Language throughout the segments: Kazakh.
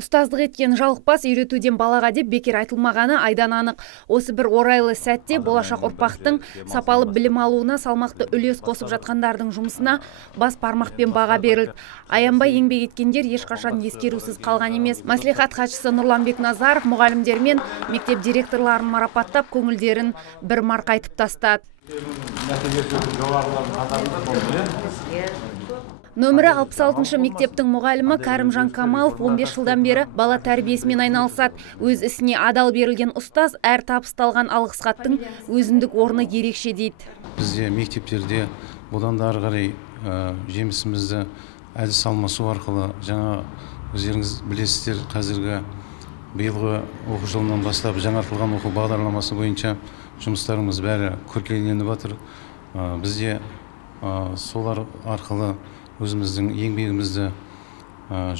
Ұстаздық еткен жалықпас, үйретуден балаға деп бекер айтылмағаны айдан анық. Осы бір орайлы сәтте болашақ ұрпақтың сапалы білім алуына салмақты үлес қосып жатқандардың жұмысына бас пармақпен баға берілді. Аянбай еңбек еткендер ешқашан ескерусіз қалған емес. Мәслихат хатшысы Нұрланбек Назаров мұғалімдер мен мектеп директорларын марапаттап, көңілдерін бір марқайтып тастады. Нөмірі 66 мектептің мұғалімі Кәрімжан Камалов 15 жылдан бері бала тәрбиесімен айналысады. Өз ісіне адал берілген ұстаз әр табысталған алғыс хаттың өзіндік орны ерекше дейді. Бізде мектептерде бұдан да ары қарай жемісімізді әдіс алмасу арқылы, жаңа өздеріңіз білесіздер, қазіргі биылғы оқу жылынан бастап жаңартылған оқу бағдарламасы бойынша жұмыстарымыз бәрі күрделеніп жатыр. Бізде солар арқылы өзіміздің еңбегімізді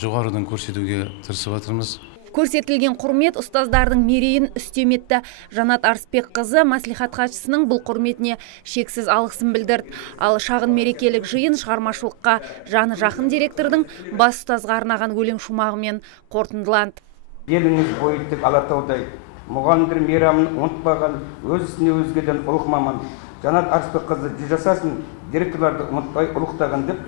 жоғарыдан көрсетуге тырысып жатырмыз. Көрсетілген құрмет ұстаздардың мерейін үстем етті. Жанат Арысбек қызы мәслихат хатшысының бұл құрметіне шексіз алғысын білдірді. Ал шағын мерекелік жиын шығармашылыққа жаны жақын директордың бас ұстазға арнаған өлең шумағымен қорытындыланды. Еліңіз бойыттық Алатаудай, мұғалімдер мейрамын ұмытпаған, өз ісіне өзгеден ұлық маман. Жанат Арысбек қызы жасасын, директорларды ұмытпай ұлықтаған деп